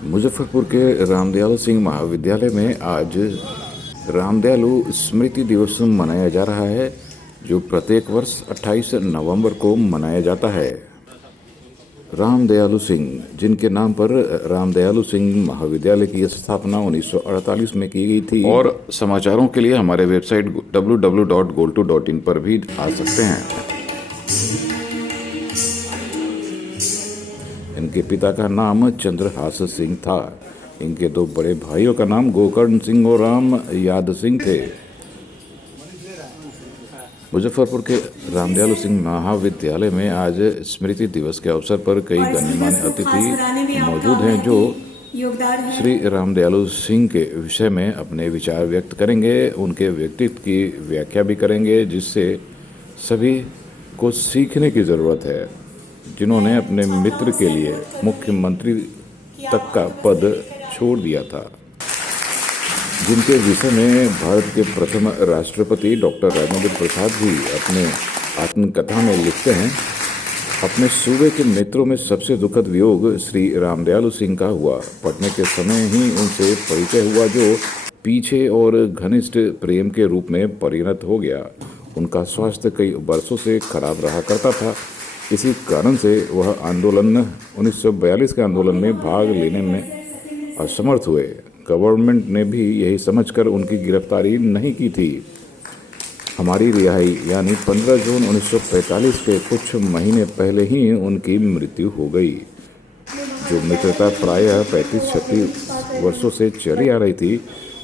मुजफ्फरपुर के रामदयालु सिंह महाविद्यालय में आज रामदयालु स्मृति दिवस मनाया जा रहा है, जो प्रत्येक वर्ष 28 नवंबर को मनाया जाता है। रामदयालु सिंह, जिनके नाम पर रामदयालु सिंह महाविद्यालय की स्थापना 1948 में की गई थी। और समाचारों के लिए हमारे वेबसाइट www.goltu.in पर भी आ सकते हैं। इनके पिता का नाम चंद्रहास सिंह था। इनके दो बड़े भाइयों का नाम गोकर्ण सिंह और राम याद सिंह थे। मुजफ्फरपुर के रामदयालु सिंह महाविद्यालय में आज स्मृति दिवस के अवसर पर कई गणमान्य अतिथि मौजूद हैं, जो श्री रामदयालु सिंह के विषय में अपने विचार व्यक्त करेंगे, उनके व्यक्तित्व की व्याख्या भी करेंगे, जिससे सभी को सीखने की ज़रूरत है। जिन्होंने अपने मित्र के लिए मुख्यमंत्री तक का पद छोड़ दिया था, जिनके विषय में भारत के प्रथम राष्ट्रपति डॉक्टर राजेंद्र प्रसाद भी अपने आत्मकथा में लिखते हैं। अपने सूबे के मित्रों में सबसे दुखद वियोग श्री रामदयालु सिंह का हुआ। पढ़ने के समय ही उनसे परिचय हुआ, जो पीछे और घनिष्ठ प्रेम के रूप में परिणत हो गया। उनका स्वास्थ्य कई वर्षों से खराब रहा करता था। इसी कारण से वह 1942 के आंदोलन में भाग लेने में असमर्थ हुए। गवर्नमेंट ने भी यही समझकर उनकी गिरफ्तारी नहीं की थी। हमारी रिहाई यानी 15 जून 1945 के कुछ महीने पहले ही उनकी मृत्यु हो गई। जो मित्रता प्रायः 35-36 वर्षों से चली आ रही थी,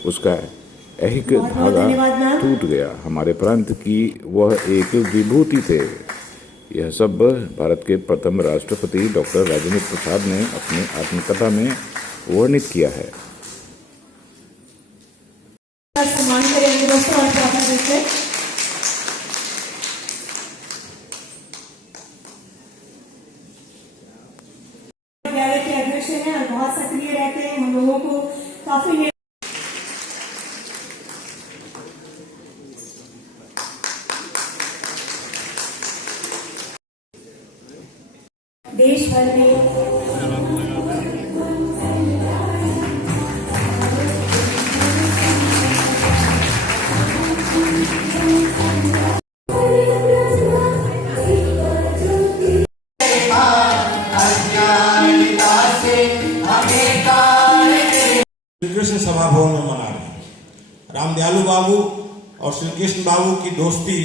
उसका ऐहिक धागा टूट गया। हमारे प्रांत की वह एक विभूति थे। यह सब भारत के प्रथम राष्ट्रपति डॉक्टर राजेंद्र प्रसाद ने अपनी आत्मकथा में वर्णित किया है। सम्मान करेंगे दोस्तों और प्रार्थना करते हैं। विद्यालय के अध्यक्ष हैं और बहुत सक्रिय रहते हैं। हम लोगों को काफी देश भर में श्री कृष्ण सभा भवन में मना रहे हैं। रामदयालु बाबू और श्री कृष्ण बाबू की दोस्ती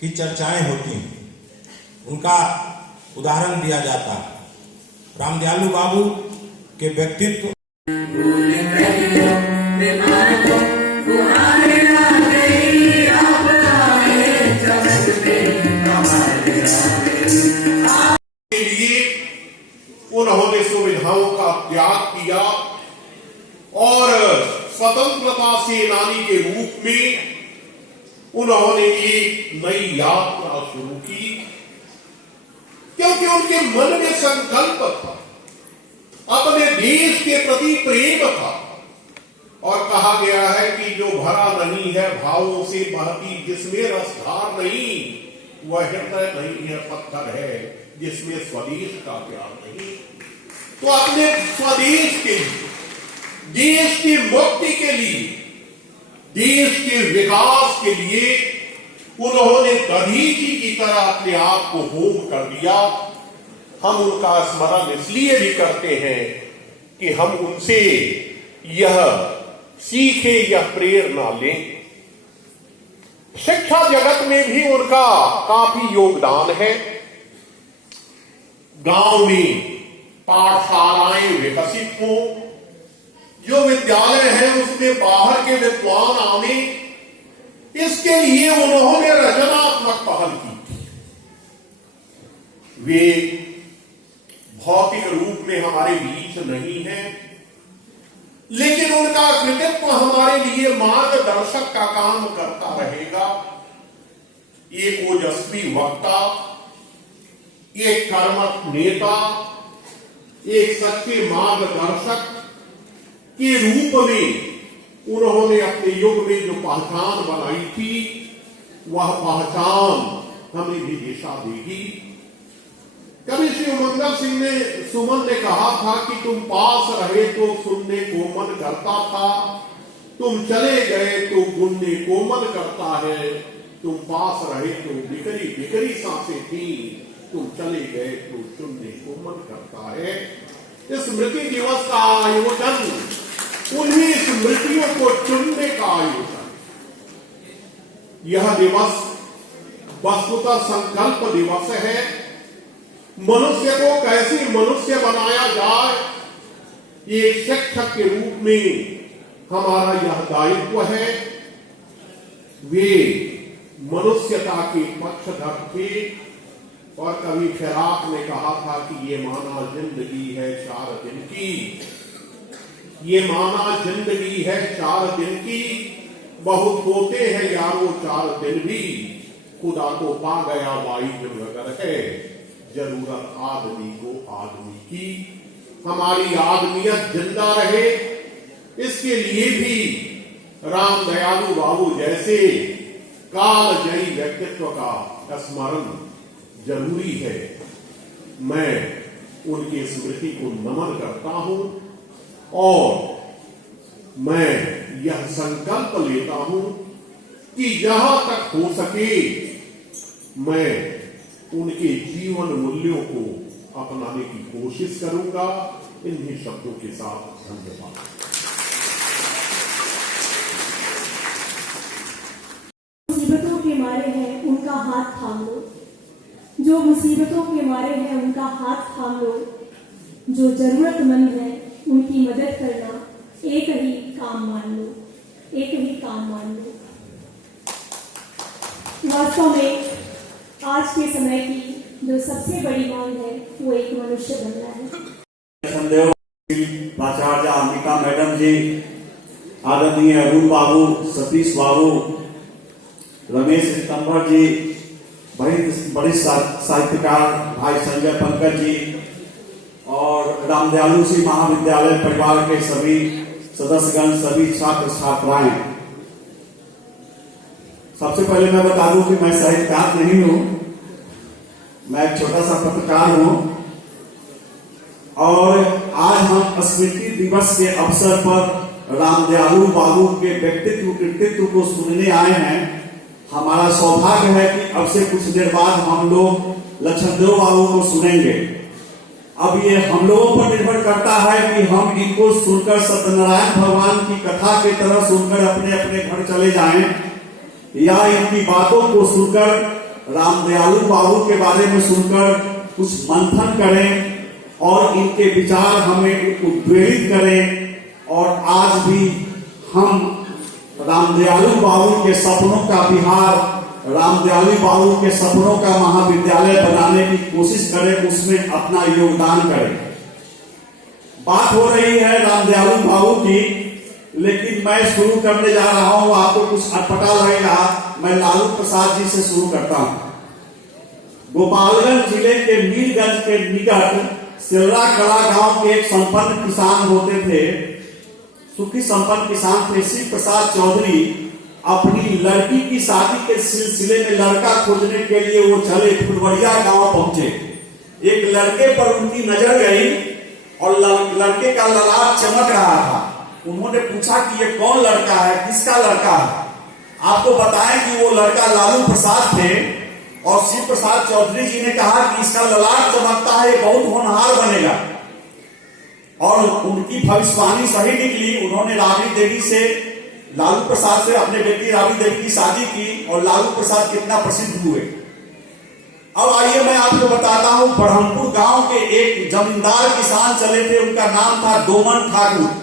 की चर्चाएं होती हैं, उनका उदाहरण दिया जाता है। रामदयालु बाबू के व्यक्तित्व के लिए उन्होंने सुविधाओं का त्याग किया और स्वतंत्रता सेनानी के रूप में उन्होंने एक नई यात्रा शुरू की, क्योंकि उनके मन में संकल्प था, अपने देश के प्रति प्रेम था। और कहा गया है कि जो भरा नहीं है भावों से बहती, जिसमें रसधार नहीं, वह हृदय नहीं है, पत्थर है, जिसमें स्वदेश का प्यार नहीं। तो अपने स्वदेश के लिए, देश की मुक्ति के लिए, देश के विकास के लिए उन्होंने दधीची की तरह अपने आप को होम कर दिया। हम उनका स्मरण इसलिए भी करते हैं कि हम उनसे यह सीखे, यह प्रेरणा लें। शिक्षा जगत में भी उनका काफी योगदान है। गांव में पाठशालाएं विकसित हों, जो विद्यालय है उसमें बाहर के विद्वान आने, इसके लिए उन्होंने रचनात्मक पहल की थी। वे भौतिक रूप में हमारे बीच नहीं है, लेकिन उनका कृतित्व हमारे लिए मार्गदर्शक का काम करता रहेगा। एक ओजस्वी वक्ता, एक कर्मठ नेता, एक सच्चे मार्गदर्शक के रूप में उन्होंने अपने युग में जो पहचान बनाई थी, वह पहचान हमें भी दिशा देगी। कभी श्री मंगल सिंह ने सुमन ने कहा था कि तुम पास रहे तो सुनने को मन करता था, तुम चले गए तो गुनने को मन करता है, तुम पास रहे तो बिखरी बिखरी सांसें थी, तुम चले गए तो सुनने को मन करता है। इस स्मृति दिवस का आयोजन उन्हीं स्मृतियों को चुनने का आयोजन। यह दिवस वस्तुतः संकल्प दिवस है। मनुष्य को कैसे मनुष्य बनाया जाए, एक शिक्षक के रूप में हमारा यह दायित्व है। वे मनुष्यता के पक्षधर थे और कवि फिराक ने कहा था कि ये माना जिंदगी है 4 दिन की, ये माना जिंदगी है 4 दिन की, बहुत होते हैं यारो 4 दिन भी, खुदा को पा गया वाई दिन वगर है, जरूरत आदमी को आदमी की। हमारी आदमियत जिंदा रहे, इसके लिए भी राम दयालु बाबू जैसे कालजयी व्यक्तित्व का स्मरण जरूरी है। मैं उनकी स्मृति को नमन करता हूं और मैं यह संकल्प लेता हूं कि जहां तक हो सके मैं उनके जीवन मूल्यों को अपनाने की कोशिश करूंगा। इन्हीं शब्दों के साथ धन्यवाद। मुसीबतों के मारे हैं उनका हाथ थाम लो, जो मुसीबतों के मारे हैं उनका हाथ थाम लो, जो जरूरतमंद है उनकी मदद करना एक ही काम मान लो, एक ही काम मान लो। वास्तव में आज के समय की जो सबसे बड़ी मांग है वो एक मनुष्य बनना है। संदेव प्राचार्य अंबिका मैडम जी, आदरणीय अरुण बाबू, सतीश बाबू, रमेश सितंबर जी, बड़े साहित्यकार भाई संजय पंकज जी और रामदयालु सिंह महाविद्यालय परिवार के सभी सदस्यगण, सभी छात्र छात्राएं। सबसे पहले मैं बता दूं कि मैं साहित्यकार नहीं हूं, मैं एक छोटा सा पत्रकार हूं और आज हम स्मृति दिवस के अवसर पर रामदयालु बाबू के व्यक्तित्व कृतित्व को सुनने आए हैं। हमारा सौभाग्य है कि अब से कुछ देर बाद हम लोग लक्ष्मणदेव बाबू को सुनेंगे। अब ये हम लोगों पर निर्भर करता है कि हम इनको सुनकर सत्यनारायण भगवान की कथा की तरह सुनकर अपने अपने घर चले जाएं या इनकी बातों को सुनकर रामदयालु बाबू के बारे में सुनकर कुछ मंथन करें और इनके विचार हमें उद्वेलित करें और आज भी हम रामदयालु बाबू के सपनों का बिहार, रामदयालु बाबू के सपनों का महाविद्यालय बनाने की कोशिश करें, उसमें अपना योगदान करें। बात हो रही है रामदयालु बाबू की, लेकिन मैं शुरू करने जा रहा हूं, आपको कुछ अटपटा लगेगा। मैं लालू प्रसाद जी से शुरू करता हूं। गोपालगंज जिले के मीरगंज के निकट सिलरा कला गांव के एक संपन्न किसान होते थे, सुखी संपन्न किसान थे। शिव प्रसाद चौधरी अपनी लड़की की शादी के सिलसिले में लड़का खोजने के लिए वो चले, फुलवरिया गांव पहुंचे। एक लड़के पर उनकी नजर गई और लड़के का ललाट चमक रहा था। उन्होंने पूछा कि ये कौन लड़का है, किसका लड़का है। आपको बताएं कि वो लड़का लालू प्रसाद थे और शिव प्रसाद चौधरी जी ने कहा कि इसका ललाट चमकता है, ये बहुत होनहार बनेगा। और उनकी भविष्यवाणी सही निकली। उन्होंने राबड़ी देवी से, लालू प्रसाद से अपने बेटी राबड़ी देवी की शादी की और लालू प्रसाद कितना प्रसिद्ध हुए। अब आइए मैं आपको बताता हूं, बढ़मपुर गांव के एक जमींदार किसान चले थे, उनका नाम था डोमन ठाकुर।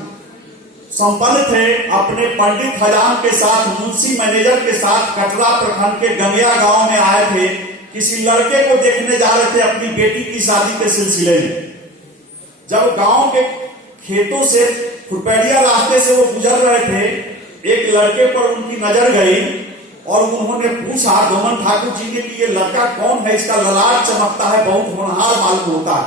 संपन्न थे, अपने पंडित हजाम के साथ, मुंशी मैनेजर के साथ कटरा प्रखंड के गंगिया गांव में आए थे। किसी लड़के को देखने जा रहे थे अपनी बेटी की शादी के सिलसिले में। जब गांव के खेतों से खुरपैड़िया रास्ते से वो गुजर रहे थे, एक लड़के पर उनकी नजर गई और उन्होंने पूछा डोमन ठाकुर जी ने कि ये लड़का कौन है, इसका ललाट चमकता है, बहुत होनहार मालूम होता है।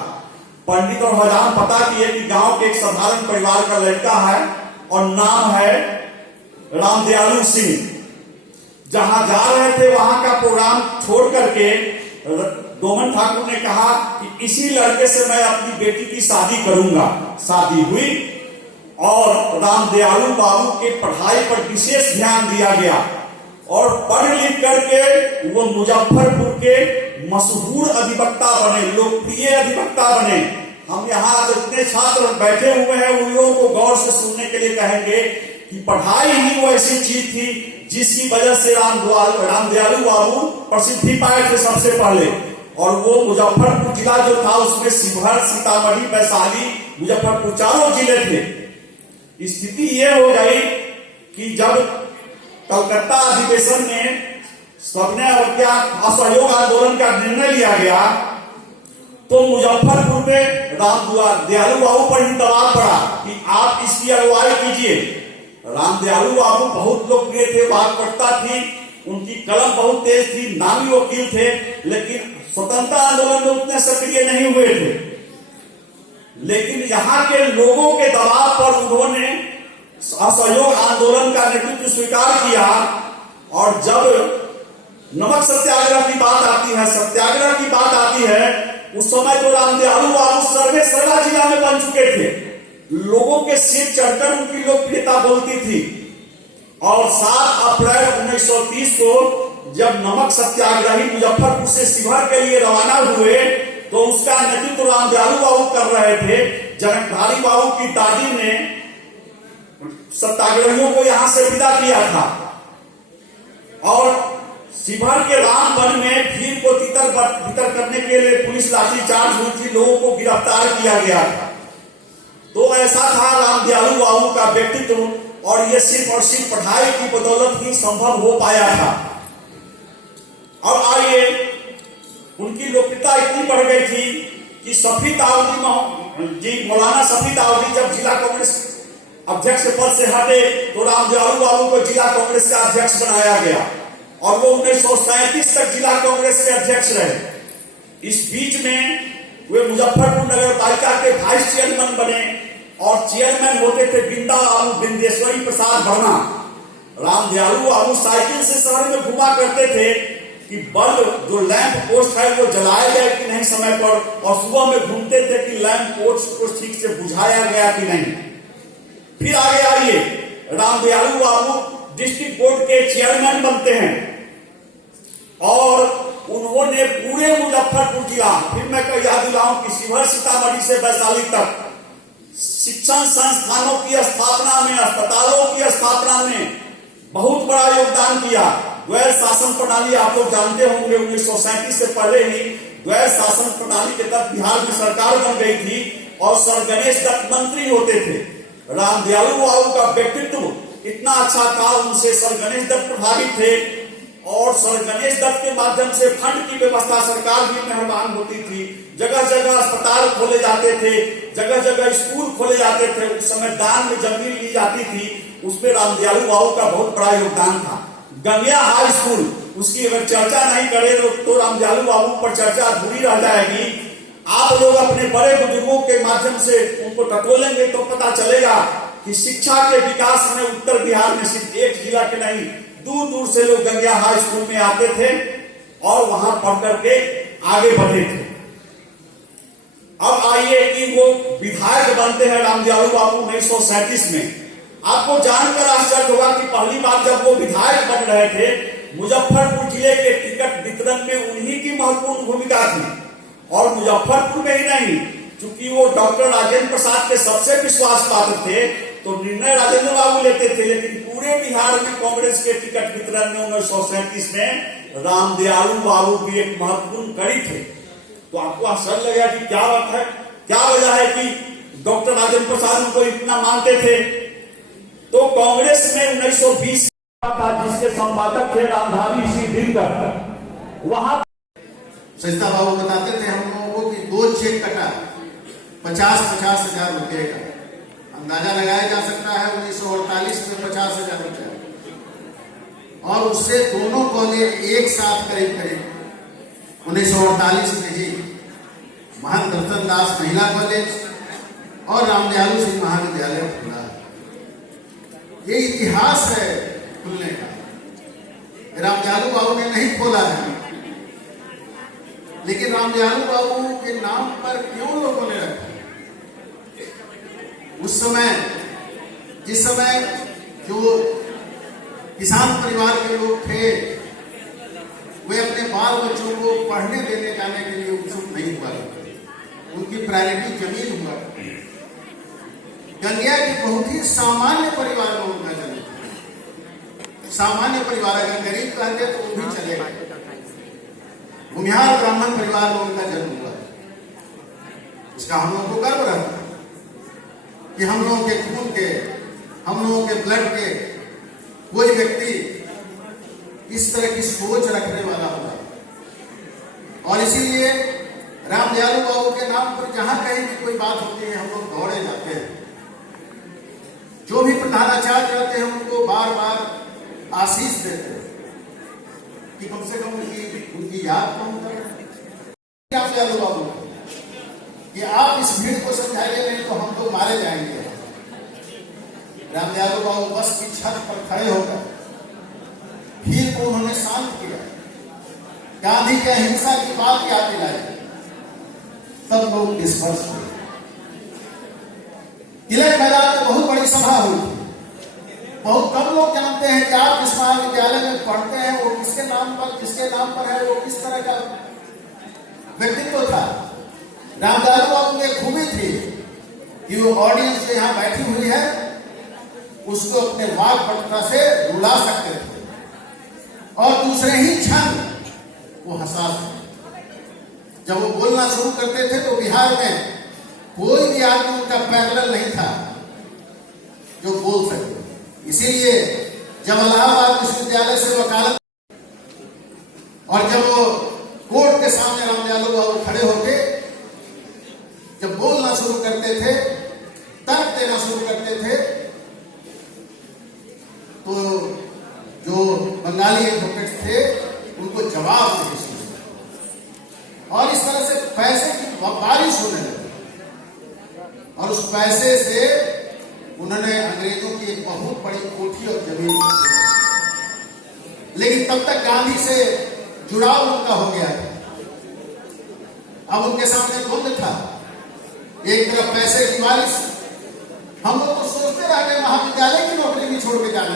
पंडित और हजाम पता किए कि गांव के एक साधारण परिवार का लड़का है और नाम है रामदयालु सिंह। जहां जा रहे थे वहां का प्रोग्राम छोड़ करके डोमन ठाकुर ने कहा कि इसी लड़के से मैं अपनी बेटी की शादी करूंगा। शादी हुई और रामदयालु बाबू के पढ़ाई पर विशेष ध्यान दिया गया और पढ़ लिख करके वो मुजफ्फरपुर के मशहूर अधिवक्ता बने, लोकप्रिय अधिवक्ता बने। हम यहाँ जितने छात्र बैठे हुए हैं उन लोगों को गौर से सुनने के लिए कहेंगे कि पढ़ाई ही वो ऐसी चीज थी जिसकी वजह से रामदयालु बाबू प्रसिद्धि पाए थे सबसे पहले। और वो मुजफ्फरपुर जिला जो था उसमें शिवहर, सीतामढ़ी, वैशाली, मुजफ्फरपुर चारों जिले थे। स्थिति ये हो गई कि जब कलकत्ता अधिवेशन में सबने असहयोग आंदोलन का निर्णय लिया गया तो मुजफ्फरपुर में रामदयालु बाबू पर ही दबाव पड़ा कि आप इसकी अगुवाई कीजिए। रामदयालु बाबू बहुत लोकप्रिय थे, वाक्पटुता थी, उनकी कलम बहुत तेज थी, नामी वकील थे, लेकिन स्वतंत्रता आंदोलन में उतने सक्रिय नहीं हुए थे। लेकिन यहाँ के लोगों के दबाव पर उन्होंने असहयोग आंदोलन का नेतृत्व स्वीकार किया। और जब नमक सत्याग्रह की बात आती है, सत्याग्रह की बात आती है, उस समय तो रामदयालु बाबू सर्वे सर्वा जिला में बन चुके थे, लोगों के सिर चढ़कर उनकी लोकप्रियता बोलती थी। और 7 अप्रैल 1930 को जब नमक सत्याग्रही मुजफ्फरपुर से शिवहर के लिए रवाना हुए तो उसका नेतृत्व रामदयालु बाबू कर रहे थे। जनकधारी बाबू की दादी ने सत्याग्रहियों को यहां से विदा किया था और शिवहर के रामवन में भीड़ को तितर करने के लिए पुलिस लाठीचार्ज हुई थी, लोगों को गिरफ्तार किया गया था। तो ऐसा था रामदयालु बाबू का व्यक्तित्व और ये सिर्फ और सिर्फ पढ़ाई की बदौलत ही संभव हो पाया था। अब आइए, उनकी लोकप्रियता इतनी बढ़ गई थी कि सफी ताऊजी, मौलाना सफी ताऊजी जब जिला कांग्रेस अध्यक्ष पद से हटे तो रामदयालु बाबू को जिला कांग्रेस का अध्यक्ष बनाया गया और वो 1937 तक जिला कांग्रेस के अध्यक्ष रहे। इस बीच में वे मुजफ्फरपुर नगर पालिका के वाइस चेयरमैन बने और चेयरमैन होते थे बिंदा बाबू बिंदेश्वरी प्रसाद वर्मा। रामदयालु बाबू साइकिल से शहर में घुमा करते थे कि बल्ब जो लैंप पोस्ट है वो जलाया गया कि नहीं समय पर, और सुबह में घूमते थे कि लैंप पोस्ट को ठीक से बुझाया गया कि नहीं। फिर आगे आइए, रामदयालु बाबू डिस्ट्रिक्ट बोर्ड के चेयरमैन बनते हैं और उन्होंने पूरे मुजफ्फरपुर जिला, फिर मैं याद दिलाऊं कि शिवहर, सीतामढ़ी से वैशाली तक शिक्षण संस्थानों की स्थापना में, अस्पतालों की स्थापना में बहुत बड़ा योगदान किया। द्वैध शासन प्रणाली आप लोग जानते होंगे, 1937 से पहले ही द्वैध शासन प्रणाली के तहत बिहार में सरकार बन गई थी और सर गणेश दत्त मंत्री होते थे। रामदयालु बाबू का व्यक्तित्व इतना अच्छा था, उनसे सर गणेश दत्त प्रभावित थे और सर गणेश दत्त के माध्यम से फंड की व्यवस्था सरकार भी मेहरबान होती थी। जगह जगह अस्पताल खोले जाते थे, जगह जगह स्कूल खोले जाते थे। उस समय दान में जमीन ली जाती थी, उसमें रामदयालु बाबू का बहुत बड़ा योगदान था। गंगिया हाई स्कूल, उसकी अगर चर्चा नहीं करें तो रामदयालु बाबू पर चर्चा अधूरी रह जाएगी। आप लोग अपने बड़े बुजुर्गों के माध्यम से उनको टटोलेंगे तो पता चलेगा कि शिक्षा के विकास में उत्तर बिहार में सिर्फ एक जिला के नहीं, दूर दूर से लोग गंगिया हाई स्कूल में आते थे और वहां पढ़ करके आगे बढ़े थे। अब आइए कि वो विधायक बनते हैं रामदयालु बाबू 1937 में। आपको जानकर आश्चर्य होगा कि पहली बार जब वो विधायक बन रहे थे, मुजफ्फरपुर जिले के टिकट वितरण में उन्हीं की महत्वपूर्ण भूमिका थी। और मुजफ्फरपुर में ही नहीं, चूंकि वो डॉक्टर राजेंद्र प्रसाद के सबसे विश्वास पात्र थे तो निर्णय राजेंद्र बाबू लेते थे, लेकिन पूरे बिहार में कांग्रेस के टिकट वितरण में 1937 में रामदयालु बाबू भी एक महत्वपूर्ण कड़ी थे। तो आपको आश्चर्य लगेगा कि क्या बात है, क्या वजह है कि डॉक्टर राजेंद्र प्रसाद उनको इतना मानते थे। तो कांग्रेस में 1920 था जिसके संपादक थे रामधारी सिंह दिनकर। वहां सजता बाबू बताते थे हम लोगों को कि 2 चेक कटा 50-50 हजार रुपए का, अंदाजा लगाया जा सकता है 1948 में 50,000 रुपए, और उससे दोनों कॉलेज एक साथ करीब 1948 में ही महंत रतन दास महिला कॉलेज और रामदयालु सिंह महाविद्यालय खुला। ये इतिहास है खुलने का, रामदयालु बाबू ने नहीं खोला है। लेकिन रामदयालु बाबू के नाम पर क्यों लोगों ने रखा? उस समय, जिस समय जो किसान परिवार के लोग थे, वे अपने बाल बच्चों को पढ़ने देने जाने के लिए उत्सुक नहीं हुआ करते। उनकी प्रायोरिटी जमीन हुआ करती। गंगैया की बहुत ही सामान्य परिवार में उनका जन्म था। सामान्य परिवार, अगर गरीब कहते तो वो भी चलेगा। भूमिहार ब्राह्मण परिवार में उनका जन्म हुआ। इसका हम लोगों को गर्व रहता है कि हम लोगों के खून के, हम लोगों के ब्लड के कोई व्यक्ति इस तरह की सोच रखने वाला होगा। और इसीलिए रामदयालु बाबू के नाम पर जहां कहीं भी कोई बात होती है, हम लोग दौड़े जाते हैं। जो भी प्रधानाचार्य रहते हैं उनको बार बार आशीष देते हैं कि कम से कम उनकी याद कम करें। रामदयालु बाबू कि आप इस भीड़ को समझाइए, नहीं तो हम लोग मारे जाएंगे। रामदयालु बाबू बस की छत पर खड़े होकर भीड़ को उन्होंने शांत किया। गांधी के अहिंसा की बात याद दिलाई, सब लोग डिस्पर्स हुए। तिलक मैदान में बहुत बड़ी सभा हुई। बहुत कम लोग जानते हैं कि आप इस महाविद्यालय में पढ़ते हैं, वो किसके नाम पर, जिसके नाम पर है, वो किस तरह का व्यक्तित्व था। रामदयालु बाबू की खूबी थी कि वो ऑडियंस जो यहाँ बैठी हुई है उसको अपने वाक पटुता से रुला सकते थे और दूसरे ही क्षण वो हंसा सकते। जब वो बोलना शुरू करते थे तो बिहार में कोई भी आदमी उनका पैरेलल नहीं था जो बोल सके। इसीलिए जब इलाहाबाद विश्वविद्यालय से वकालत और जब वो कोर्ट के सामने रामदयालु बाबू खड़े होके जब बोलना शुरू करते थे, तर्क देना शुरू करते थे, तो जो बंगाली एडवोकेट थे उनको जवाब नहीं सुना और इस तरह से पैसे की बारिश होने लगी। और उस पैसे से उन्होंने अंग्रेजों की एक बहुत बड़ी कोठी और जमीन, लेकिन तब तक गांधी से जुड़ाव उनका हो गया था। अब उनके सामने द्वंद्व था, एक तरफ पैसे की बारिश। हम लोग तो सोचते रह गए महाविद्यालय की नौकरी भी छोड़ के जाने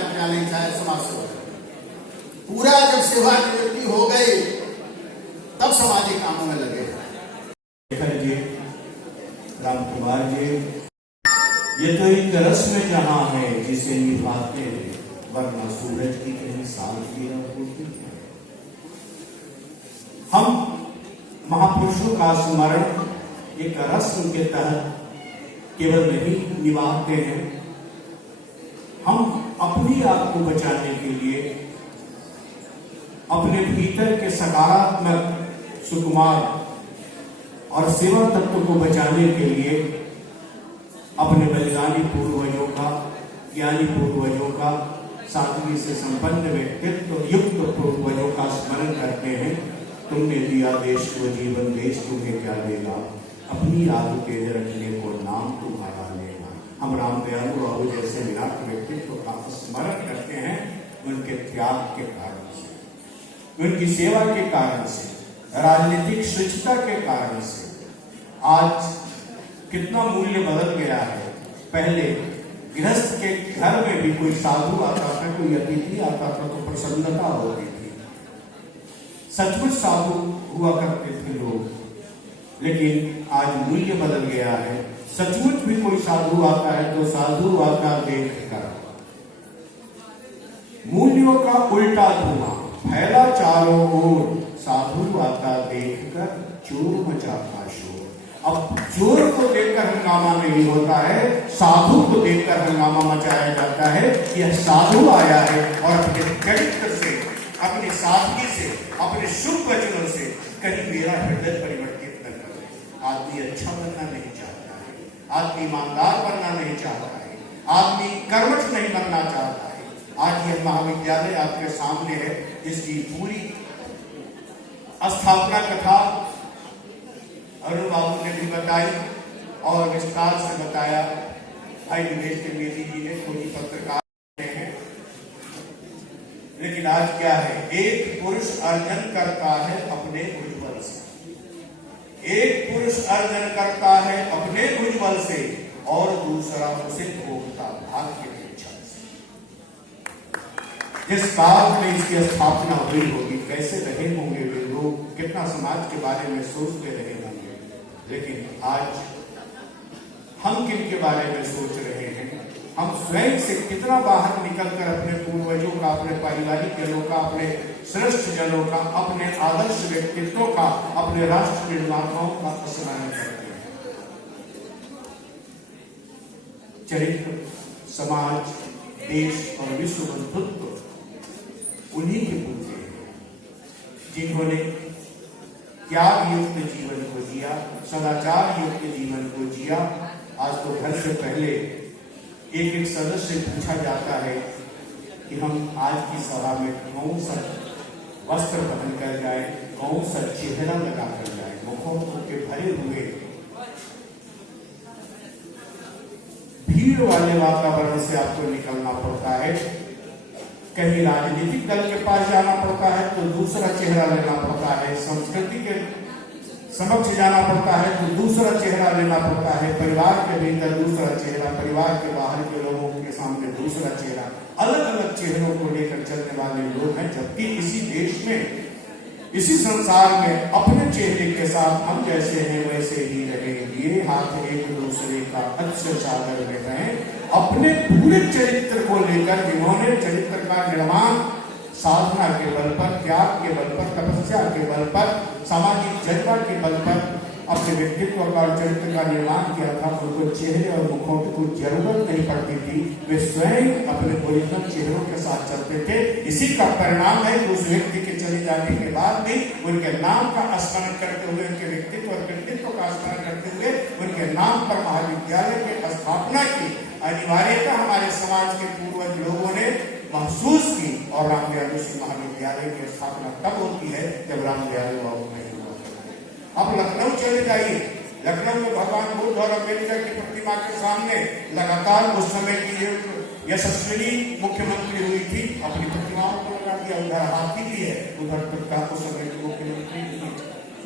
चाहे समाज सेवा। पूरा जब सेवानिवृत्ति हो गई तब सामाजिक कामों में लगे। जी, राम कुमार जी, ये तो एक रस्म जहां है जिसे निभाते हैं, वरना सूरज की कहीं शांति न होती है। हम महापुरुषों का स्मरण एक रस्म के तहत केवल नहीं निभाते हैं, हम अपनी आप को बचाने के लिए, अपने भीतर के सकारात्मक, सुकुमार और सेवा तत्व को बचाने के लिए अपने बलिदानी पूर्वजों का, ज्ञानी पूर्वजों का, सादगी से संपन्न व्यक्तित्व युक्त पूर्वजों का स्मरण करते हैं। तुमने दिया देश को जीवन, देश तुम्हें क्या देगा, अपनी आदतें रखने को नाम तुम्हारा लेगा। हम रामदयालु बाबू जैसे विराट व्यक्तित्व का स्मरण करते हैं उनके त्याग के कारण से, उनकी सेवा के कारण से, राजनीतिक शुचिता के कारण से। आज कितना मूल्य बदल गया है। पहले गृहस्थ के घर में भी कोई साधु आता था, कोई अतिथि आता था तो प्रसन्नता होती थी, सचमुच साधु हुआ करते थे लोग। लेकिन आज मूल्य बदल गया है। सचमुच भी कोई साधु आता है तो साधु आता देखकर। मूल्यों का उल्टा धुआं फैला चारों ओर, साधु आता देखकर चोर मचाता शोर। अब चोर को देखकर हंगामा नहीं होता है, साधु को देखकर हंगामा मचाया जाता है। यह साधु आया है और अपने चरित्र से, अपनी सादगी से, अपने शुभ वचनों से कहीं मेरा हृदय परिवर्तित न करे। आदमी अच्छा बनना नहीं चाहता है, आदमी ईमानदार बनना नहीं चाहता है, आदमी कर्मठ नहीं बनना चाहता है। आज यह महाविद्यालय आपके सामने है, जिसकी पूरी स्थापना कथा अरुण बाबू ने भी बताई और विस्तार से बताया। भाई निवेश त्रिवेदी जी ने, कोई पत्रकार हैं। लेकिन आज क्या है, एक पुरुष अर्जन करता है अपने उज्ज्वल से। एक पुरुष अर्जन करता है अपने भुजबल से और दूसरा उसे भोगता भाग्य के छल से। जिस काल में इसकी स्थापना हुई होगी, कैसे रहे होंगे वे लोग, कितना समाज के बारे में सोचते रहे होंगे, लेकिन आज हम किन के बारे में सोच रहे हैं? हम स्वयं से कितना बाहर निकलकर अपने पूर्वजों का, अपने पारिवारिक जनों का, अपने श्रेष्ठ जनों का, अपने आदर्श व्यक्तित्वों का, अपने राष्ट्र निर्माताओं का स्मरण करते हैं। चरित्र, समाज, देश और विश्व बंधुत्व उन्हीं के पूजे हैं जिन्होंने त्याग युक्त जीवन को जिया, सदाचार युक्त जीवन को जिया। आज तो घर से पहले एक एक सदस्य से पूछा जाता है कि हम आज की सभा में कौन सा वस्त्र पहन कर जाए, कौन सा चेहरा लगा कर जाए। मुखों के भरे हुए भीड़ वाले वातावरण से आपको निकलना पड़ता है। कहीं राजनीतिक दल के पास जाना पड़ता है तो दूसरा चेहरा लेना पड़ता है, संस्कृति के समक्ष जाना पड़ता है तो दूसरा चेहरा लेना पड़ता है, परिवार के भीतर दूसरा चेहरा, परिवार के बाहर के लोगों के सामने दूसरा चेहरा। अलग अलग चेहरों को लेकर चलने वाले लोग हैं, जबकि इसी देश में, इसी संसार में अपने चेहरे के साथ हम जैसे हैं वैसे ही रहे, ये हाथ एक दूसरे का अच्छे सागर में रहे। अपने पूरे चरित्र को लेकर इन्होंने चरित्र का निर्माण साधना के बल पर, त्याग के बल पर, तपस्या के बल पर, सामाजिक जज्बा के बल पर अपने व्यक्तित्व का और चरित्र का निर्माण किया था। उनको चेहरे और मुखौटे को जरूरत नहीं पड़ती थी, वे स्वयं अपने ओरिजिनल चेहरों के साथ चलते थे। इसी का परिणाम है कि उस व्यक्ति के चले जाने के बाद भी उनके नाम का स्मरण करते हुए, उनके व्यक्तित्व और कृतित्व का स्मरण करते हुए उनके नाम पर महाविद्यालय की स्थापना की अनिवार्यता हमारे समाज के पूर्वज लोगों ने महसूस की। और रामदयालु सिंह महाविद्यालय की स्थापना तब होती है जब रामदयालु बाबू नहीं हुआ। अब लखनऊ चले जाइए, लखनऊ में भगवान बुद्ध और अम्बेडकर की प्रतिमा के सामने लगातार उस समय की यशस्विनी मुख्यमंत्री हुई थी, अपनी प्रतिमाओं को लगा दिया। उधर हाथी भी है, उधर प्रताप उस समय की मुख्यमंत्री भी।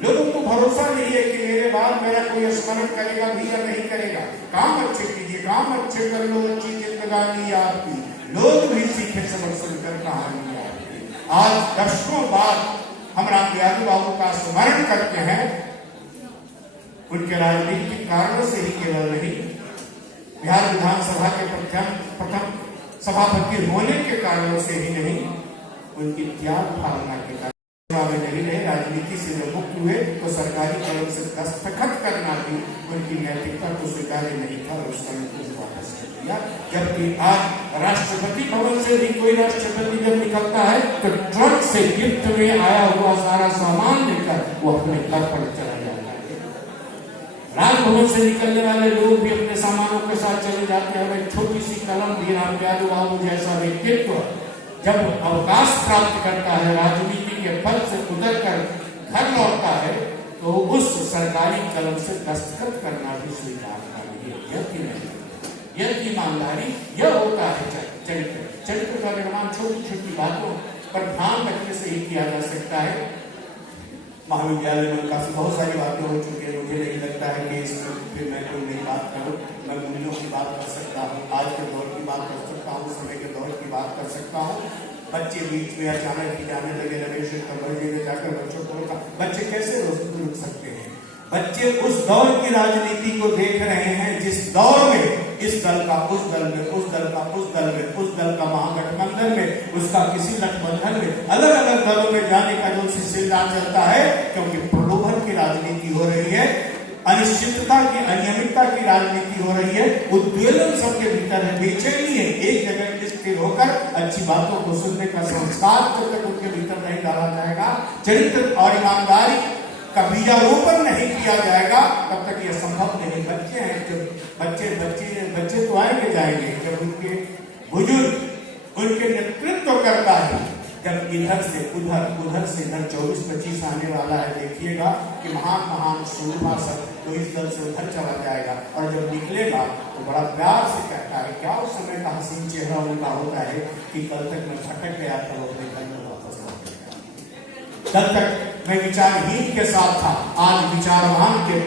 लोगों को भरोसा नहीं है कि मेरे बाद मेरा कोई स्मरण करेगा भी या नहीं करेगा। काम अच्छे कीजिए, काम अच्छे कर लो, अच्छी जिंदगानी आपकी, लोग भी सीखे सबक सुनकर कहानी आपकी। आज दशकों बाद हम रामदयालु बाबू का स्मरण करते हैं, उनके राजनीतिक कारणों से ही केवल नहीं, बिहार विधानसभा के प्रथम सभापति होने के कारणों से ही नहीं, उनकी त्याग भावना के कारण नहीं रहे। राजनीति से जब मुक्त हुए तो सरकारी कलम से दस्तखत करना भी उनकी नैतिकता को स्वीकार्य नहीं था और उसका वापस कर दिया। जबकि आज राष्ट्रपति भवन से भी कोई राष्ट्रपति जब निकलता है तो ट्रक से गिफ्ट में आया हुआ सारा सामान लेकर वो अपने घर पर चला जाता है। राजभवन से निकलने वाले लोग भी अपने सामानों के साथ चले जाते हैं। एक छोटी सी कलम भी रामदयालु बाबू जैसा व्यक्तित्व जब अवकाश प्राप्त करता है, राजनीति के पद से उतर कर घर लौटता है, तो उस सरकारी कलम से दस्तखत करना भी स्वीकार करेंगे। यह ईमानदारी, यह होता है चरित्र। चरित्र का निर्माण छोटी छोटी बातों पर ध्यान रखने से ही किया जा सकता है। महाविद्यालय में काफी बहुत सारी बातें हो चुकी है, मुझे नहीं लगता है कि इसमें फिर मैं कोई नई बात करूं। मैं मूल्यों की बात कर सकता हूँ, आज के दौर की बात कर सकता हूँ, समय के दौर की बात कर सकता हूँ। बच्चे बीच में अचानक ही जाने लगे, रमेश कमर जी ने जाकर बच्चों को रोका। बच्चे कैसे रुक सकते हैं? बच्चे उस दौर की राजनीति को देख रहे हैं जिस दौर में इस दल का उस दल में, उस दल का उस दल में, उस दल का महागठबंधन में, उसका किसी गठबंधन में, अलग अलग दलों में जाने का जो सिलसिला चलता है, क्योंकि प्रलोभन की राजनीति हो रही है, अनिश्चितता की, अनियमितता की राजनीति हो रही है, उद्वेलन सबके भीतर है, बेचैनी है। एक जगह स्थिर होकर अच्छी बातों को सुनने का संस्कार जब तक उनके भीतर नहीं डाला जाएगा, चरित्र और ईमानदारी का बीजारोपण नहीं किया जाएगा, तब तक यह संभव नहीं। बच्चे हैं, जब बच्चे तो आएंगे जाएंगे, जब उनके बुजुर्ग उनके नेतृत्व करता है, जब इधर से उधर से इधर 24-25 आने वाला है, देखिएगा कि महान शूरबा सब तो इस दल से उधर चला जाएगा, और जब निकलेगा तो बड़ा प्यार से कहता है, क्या उस समय का हसीन चेहरा उनका होता है कि कल तक मैं भटक गया था, वो अपने घर में वापस आ गया। तब तक मैं विचारहीन के साथ था, आज विचारवान के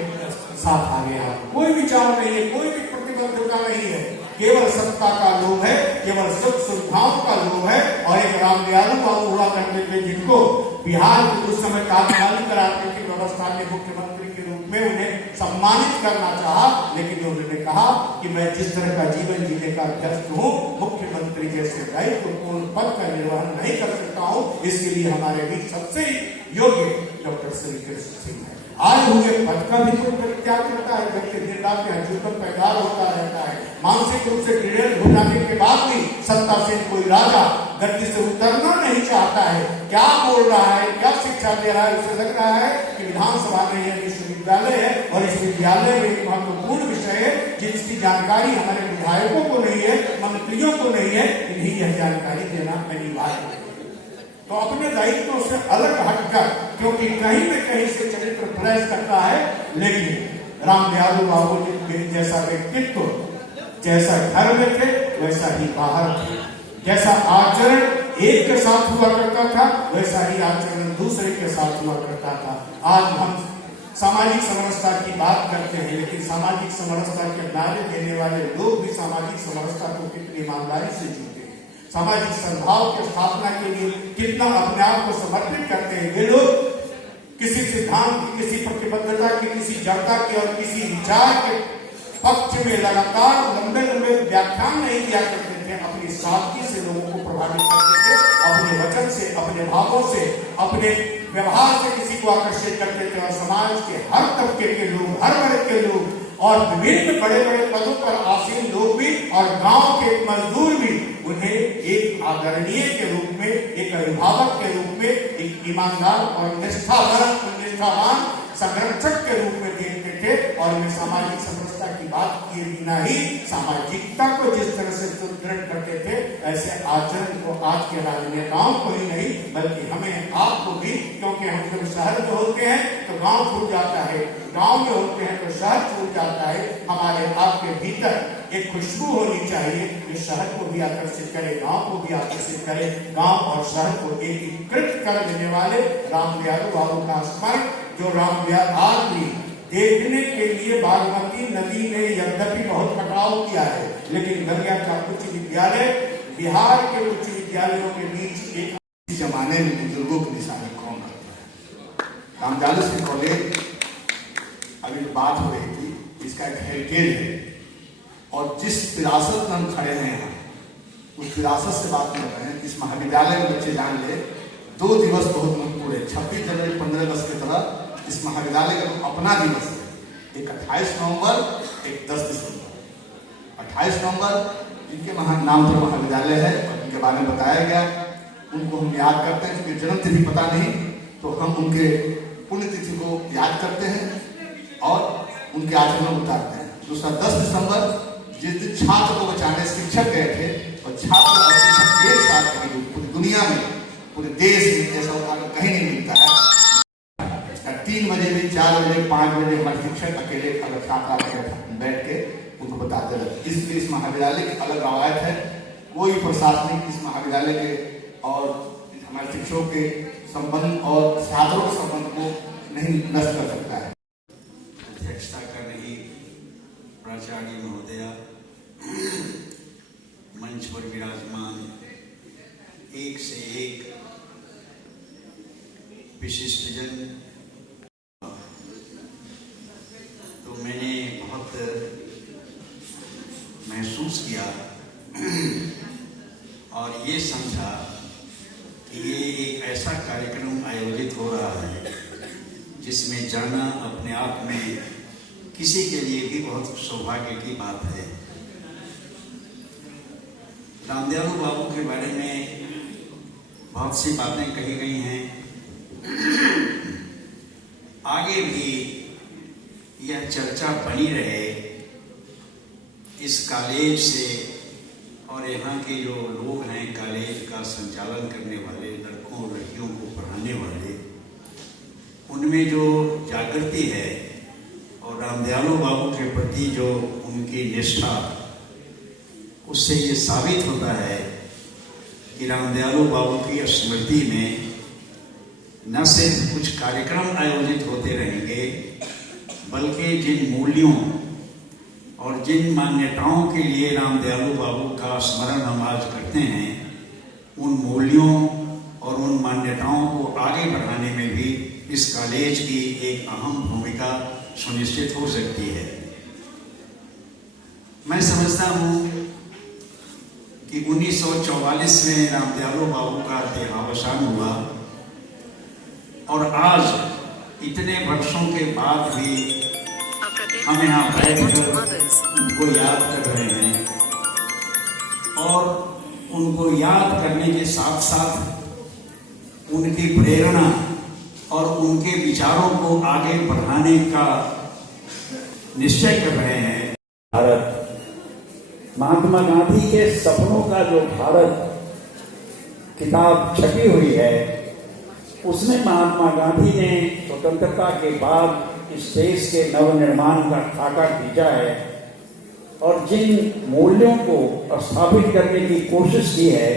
साथ आ गया। कोई विचार नहीं है, कोई भी प्रतिबद्धता नहीं है, केवल सत्ता का लोभ है, केवल सुख सुविधाओं का लोभ है। और एक रामदयालु बाबू हुआ करते थे जिनको बिहार को उस समय तात्कालिक आर्थिक व्यवस्था में मुख्यमंत्री के रूप में उन्हें सम्मानित करना चाहा, लेकिन उन्होंने कहा कि मैं जिस तरह का जीवन जीने का अभ्यस्त हूँ, मुख्यमंत्री जैसे दायित्वपूर्ण पद का निर्वहन नहीं कर सकता हूँ। इसके लिए हमारे बीच सबसे योग्य डॉक्टर श्री कृष्ण सिंह है। आज मुझे पद का भी कोई परित्याग करता है, व्यक्ति दिन रात में जीवन पैदार होता रहता है, मानसिक रूप से पीड़ित हो जाने के बाद भी सत्ता से कोई राजा गद्दी से उतरना नहीं चाहता है। क्या बोल रहा है, क्या शिक्षा दे रहा है, उसे लग रहा है कि विधानसभा में यह विश्वविद्यालय है और इस विद्यालय में एक महत्वपूर्ण विषय है जिसकी जानकारी हमारे विधायकों को नहीं है, मंत्रियों को नहीं है, इन्हीं यह जानकारी देना अनिवार्य है। तो अपने दायित्वों से अलग हटकर, क्योंकि कहीं न कहीं से चरित्र प्रयास करता है, लेकिन रामदयालु बाबू जी जैसा व्यक्तित्व जैसा घर में थे वैसा ही बाहर थे, जैसा आचरण एक के साथ हुआ करता था वैसा ही आचरण दूसरे के साथ हुआ करता था। आज हम सामाजिक समरसता की बात करते हैं, लेकिन सामाजिक समरसता के नारे देने वाले लोग भी सामाजिक समरसता को कितनी ईमानदारी से जीते हैं, सामाजिक सद्भाव की स्थापना के लिए कितना अपने आप को समर्पित करते हैं। ये लोग किसी सिद्धांत की, किसी प्रतिबद्धता की, किसी जड़ता की और किसी विचार के पक्ष में लगातार लंबे लंबे व्याख्यान नहीं दिया करते थे, अपनी सादगी से लोगों को प्रभावित करते थे, अपने वचन से, अपने भावों से, अपने व्यवहार से किसी को आकर्षित करते थे। और समाज के हर तबके के लोग, हर वर्ग के लोग और विभिन्न बड़े बड़े पदों पर आसीन लोग भी और गांव के मजदूर भी उन्हें एक आदरणीय के रूप में, एक अभिभावक के रूप में, एक ईमानदार और निष्ठावान संरक्षक के रूप में देखते थे। और वे सामाजिक समरसता की बात किए बिना ही सामाजिकता को जिस तरह से सुदृढ़ करते थे, ऐसे आचरण को आज के राजनेताओं को ही नहीं बल्कि हमें आपको भी, क्योंकि हम जब शहर में होते हैं तो गांव छूट जाता है, गांव में होते हैं तो शहर छूट जाता है। हमारे आपके भीतर एक खुशबू होनी चाहिए जो शहर को भी आकर्षित करे, गांव को भी आकर्षित करे, गांव और शहर को एकीकृत कर देने वाले रामदयालु बाबू का स्मरण, जो रामदयाल आज भी देखने के लिए बागमती नदी ने यद्यपि बहुत कटाव किया है, लेकिन गंगा का उच्च विद्यालय बिहार के उच्च विद्यालयों के बीच एक जमाने में बुजुर्गों की निशानी कौन करता है। रामदयालु सिंह कॉलेज अभी बात हो रही थी, इसका एक हेरिटेज है और जिस विरासत में हम खड़े हैं यहाँ, उस विरासत से बात कर रहे हैं। इस महाविद्यालय में बच्चे जान ले 2 दिवस बहुत महत्वपूर्ण है, 26 जनवरी 15 अगस्त की तरह इस महाविद्यालय का अपना दिवस है। एक 28 नवंबर, एक 10 दिसंबर। 28 नवंबर जिनके नाम पर महाविद्यालय है और जिनके बारे में बताया गया, उनको हम याद करते हैं। उनकी जन्म तिथि पता नहीं तो हम उनके पुण्यतिथि को याद करते हैं और उनके आचरण में उतारते हैं। दूसरा 10 दिसंबर जिस दिन छात्र को बचाने शिक्षक गए थे और छात्र और शिक्षक एक साथ कहीं पूरी दुनिया में, पूरे देश में ऐसा उदाहरण कहीं नहीं मिलता है। 3 बजे भी, 4 बजे, 5 बजे हमारे शिक्षक अकेले अगर छात्रा बैठ के उनको बताते रहे। इसलिए इस महाविद्यालय की अलग रवायत है। कोई प्रशासनिक इस महाविद्यालय के और हमारे शिक्षकों के संबंध और छात्रों के संबंध को नहीं नष्ट कर सकता है। अध्यक्षता कर रही प्राचार्य महोदया, मंच पर विराजमान एक से एक विशिष्ट जन, तो मैंने बहुत महसूस किया और ये समझा कि ये एक ऐसा कार्यक्रम आयोजित हो रहा है जिसमें जाना अपने आप में किसी के लिए भी बहुत सौभाग्य की बात है। रामदयालु बाबू के बारे में बहुत सी बातें कही गई हैं, आगे भी यह चर्चा बनी रहे इस कॉलेज से और यहाँ के जो लोग हैं कॉलेज का संचालन करने वाले, लड़कों और लड़कियों को पढ़ाने वाले, उनमें जो जागृति है और रामदयालु बाबू के प्रति जो उनकी निष्ठा, उससे ये साबित होता है कि रामदयालु बाबू की स्मृति में न सिर्फ कुछ कार्यक्रम आयोजित होते रहेंगे, बल्कि जिन मूल्यों और जिन मान्यताओं के लिए राम दयालु बाबू का स्मरण हम आज करते हैं, उन मूल्यों और उन मान्यताओं को आगे बढ़ाने में भी इस कॉलेज की एक अहम भूमिका सुनिश्चित हो सकती है। मैं समझता हूँ कि 1944 में राम दयालु बाबू का देहावसान हुआ और आज इतने वर्षों के बाद भी हम यहाँ बैठकर उनको याद कर रहे हैं और उनको याद करने के साथ साथ उनकी प्रेरणा और उनके विचारों को आगे बढ़ाने का निश्चय कर रहे हैं। भारत, महात्मा गांधी के सपनों का जो भारत किताब छपी हुई है, उसमें महात्मा गांधी ने स्वतंत्रता के बाद इस देश के नवनिर्माण का खाका खींचा है और जिन मूल्यों को स्थापित करने की कोशिश की है,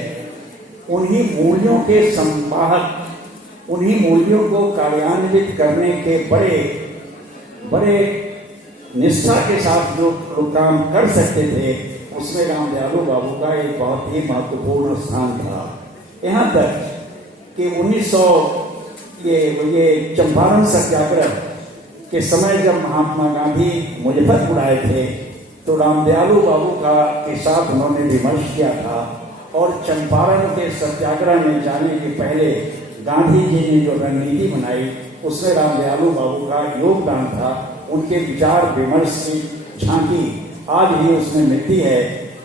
उन्हीं मूल्यों के संवाहक, उन्हीं मूल्यों को कार्यान्वित करने के बड़े निष्ठा के साथ जो लोग काम कर सकते थे, उसमें राम दयालु बाबू का एक बहुत ही महत्वपूर्ण स्थान था। यहाँ तक कि 1900 ये चंपारण सत्याग्रह के समय जब महात्मा गांधी मुजफ्फरपुर आए थे, तो राम दयालु बाबू के साथ उन्होंने विमर्श किया था और चंपारण के सत्याग्रह में जाने के पहले गांधी जी ने जो रणनीति बनाई, उसमें राम दयालु बाबू का योगदान था। उनके विचार विमर्श की झांकी आज भी उसमें मिलती है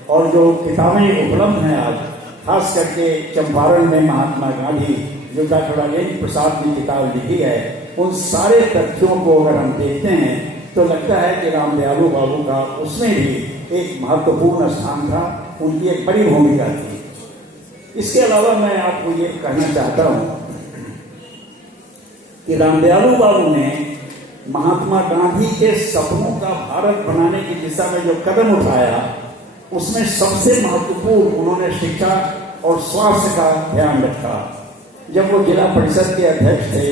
और जो किताबें उपलब्ध हैं आज, खास करके चंपारण में महात्मा गांधी जो डॉक्टर राजेंद्र प्रसाद ने किताब लिखी है, उन सारे तथ्यों को अगर हम देखते हैं तो लगता है कि राम दयालु बाबू का उसमें भी एक महत्वपूर्ण स्थान था, उनकी एक बड़ी भूमिका थी। इसके अलावा मैं आपको ये कहना चाहता हूँ कि राम दयालु बाबू ने महात्मा गांधी के सपनों का भारत बनाने की दिशा में जो कदम उठाया, उसमें सबसे महत्वपूर्ण उन्होंने शिक्षा और स्वास्थ्य का ध्यान रखा। जब वो जिला परिषद के अध्यक्ष थे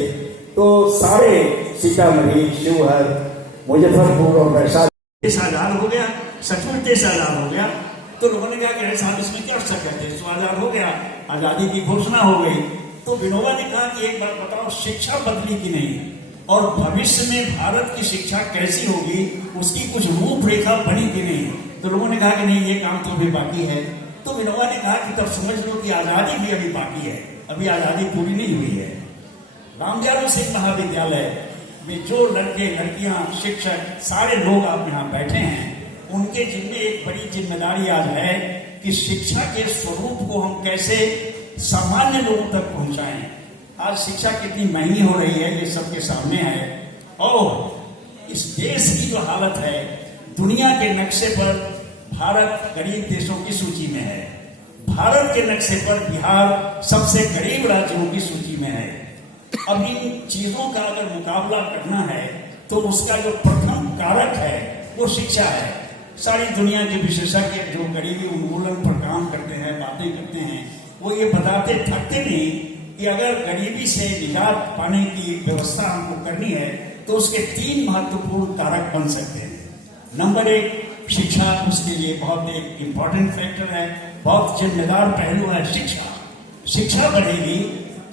तो सारे सीतामढ़ी, शिवहर, मुजफ्फरपुर और वैशाली देश आजाद हो गया, सचमुच देश आजाद हो गया। तो लोगों ने कहा कि साहब इसमें क्या शक है, देश तो आजाद हो गया, आजादी की घोषणा हो गई। तो विनोबा ने कहा कि एक बात बताओ, शिक्षा बदली कि नहीं और भविष्य में भारत की शिक्षा कैसी होगी, उसकी कुछ रूपरेखा बनी कि नहीं। तो लोगों ने कहा कि नहीं, ये काम तो अभी बाकी है। तो विनोबा ने कहा कि तब समझ लो कि आजादी भी अभी बाकी है, अभी आजादी पूरी नहीं हुई है। राम दयालु सिंह महाविद्यालय में जो लड़के लड़कियां, शिक्षक, सारे लोग आप यहाँ बैठे हैं, उनके जिम्मे एक बड़ी जिम्मेदारी आज है कि शिक्षा के स्वरूप को हम कैसे सामान्य लोगों तक पहुंचाएं। आज शिक्षा कितनी महंगी हो रही है, ये सबके सामने है। और इस देश की जो हालत है, दुनिया के नक्शे पर भारत गरीब देशों की सूची में है। भारत के नक्शे पर बिहार सबसे गरीब राज्यों की सूची में है। अब इन चीजों का अगर मुकाबला करना है तो उसका जो प्रथम कारक है वो शिक्षा है। सारी दुनिया के विशेषज्ञ जो गरीबी उन्मूलन पर काम करते हैं, बातें करते हैं, वो ये बताते थकते नहीं कि अगर गरीबी से निजात पाने की व्यवस्था हमको करनी है तो उसके 3 महत्वपूर्ण कारक बन सकते हैं। नंबर 1 शिक्षा, उसके लिए बहुत एक इम्पॉर्टेंट फैक्टर है, बहुत जिम्मेदार पहलू है शिक्षा। शिक्षा बढ़ेगी,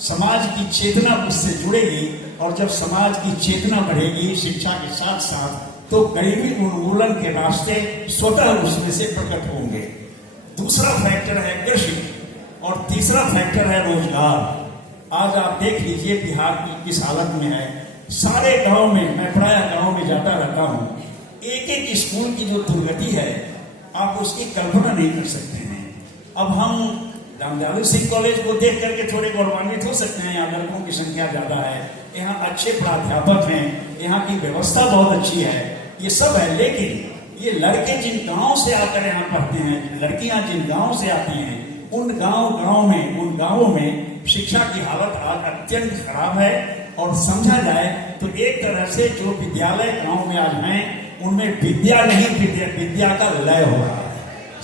समाज की चेतना उससे जुड़ेगी और जब समाज की चेतना बढ़ेगी शिक्षा के साथ साथ, तो गरीबी उन्मूलन के रास्ते स्वतः उसमें से प्रकट होंगे। दूसरा फैक्टर है कृषि और तीसरा फैक्टर है रोजगार। आज आप देख लीजिए बिहार की किस हालत में है। सारे गांव में, मैं प्रायः गांव में जाता रहता हूँ, एक एक स्कूल की जो दुर्गति है आप उसकी कल्पना नहीं कर सकते हैं। अब हम राम दयालु सिंह कॉलेज को देख करके थोड़े गौरवान्वित हो सकते हैं, यहाँ लड़कों की संख्या ज्यादा है, यहाँ अच्छे प्राध्यापक हैं, यहाँ की व्यवस्था बहुत अच्छी है, ये सब है। लेकिन ये लड़के जिन गांव से आकर यहाँ पढ़ते हैं, लड़कियां जिन गांव से आती हैं, उन गांवों में शिक्षा की हालत आज अत्यंत खराब है। और समझा जाए तो एक तरह से जो विद्यालय गांव में आज हैं, उनमें विद्या नहीं, विद्या का लय हो रहा है।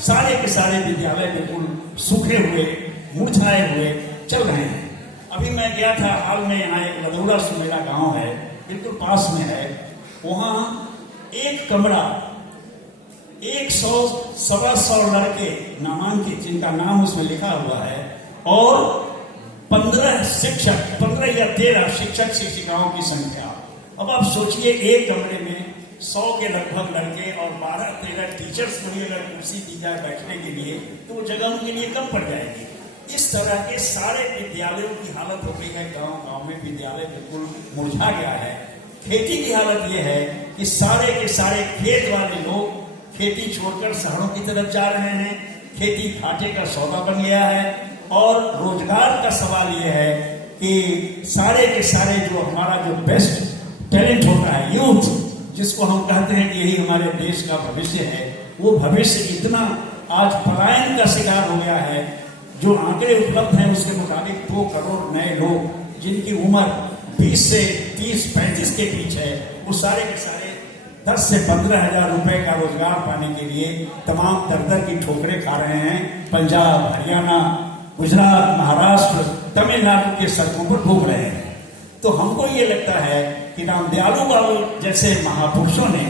सारे के सारे विद्यालय बिल्कुल सूखे हुए, मुरझाए हुए चल रहे हैं। अभी मैं गया था हाल में, यहाँ एक लदौड़ा सुमेला गांव है, बिल्कुल पास में है। वहाँ एक कमरा 100-125 लड़के नामांकित, जिनका नाम उसमें लिखा हुआ है, और 15 शिक्षक, 15 या 13 शिक्षक शिक्षिकाओं की संख्या। अब आप सोचिए, एक कमरे में 100 के लगभग लड़के और 12-13 टीचर्स को भी अगर कुर्सी दी जाए बैठने के लिए, तो वो जगह उनके लिए कम पड़ जाएगी। इस तरह के सारे विद्यालयों की हालत हो गई है। गांव गांव में विद्यालय बिल्कुल मुरझा गया है। खेती की हालत यह है कि सारे के सारे खेत वाले लोग खेती छोड़कर शहरों की तरफ जा रहे हैं। खेती घाटे का सौदा बन गया है। और रोजगार का सवाल यह है कि सारे के सारे जो हमारा जो बेस्ट टैलेंट होता है, यूथ, जिसको हम कहते हैं कि यही हमारे देश का भविष्य है, वो भविष्य इतना आज पलायन का शिकार हो गया है। जो आंकड़े उपलब्ध हैं उसके मुताबिक 2 करोड़ नए लोग जिनकी उम्र 20 से 30-35 के बीच है, वो सारे के सारे 10 से 15 हजार रुपए का रोजगार पाने के लिए तमाम दर की ठोकरें खा रहे हैं। पंजाब, हरियाणा, गुजरात, महाराष्ट्र, तमिलनाडु के सड़कों पर घूम रहे हैं। तो हमको ये लगता है कि रामदयालु बाबू जैसे महापुरुषों ने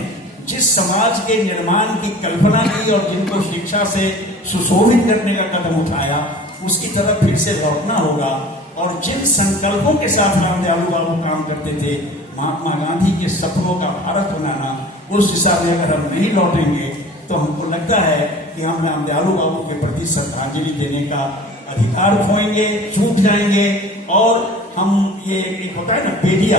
जिस समाज के निर्माण की कल्पना की और जिनको शिक्षा से सुशोभित करने का कदम उठाया, उसकी तरफ फिर से लौटना होगा। और जिन संकल्पों के साथ रामदयालु बाबू काम करते थे, महात्मा गांधी के सपनों का भारत बनाना, उस दिशा में अगर हम नहीं लौटेंगे तो हमको लगता है कि हम रामदयालु बाबू के प्रति श्रद्धांजलि देने का अधिकार खोएंगे, चूक जाएंगे। और हम ये एक होता है ना बेदिया,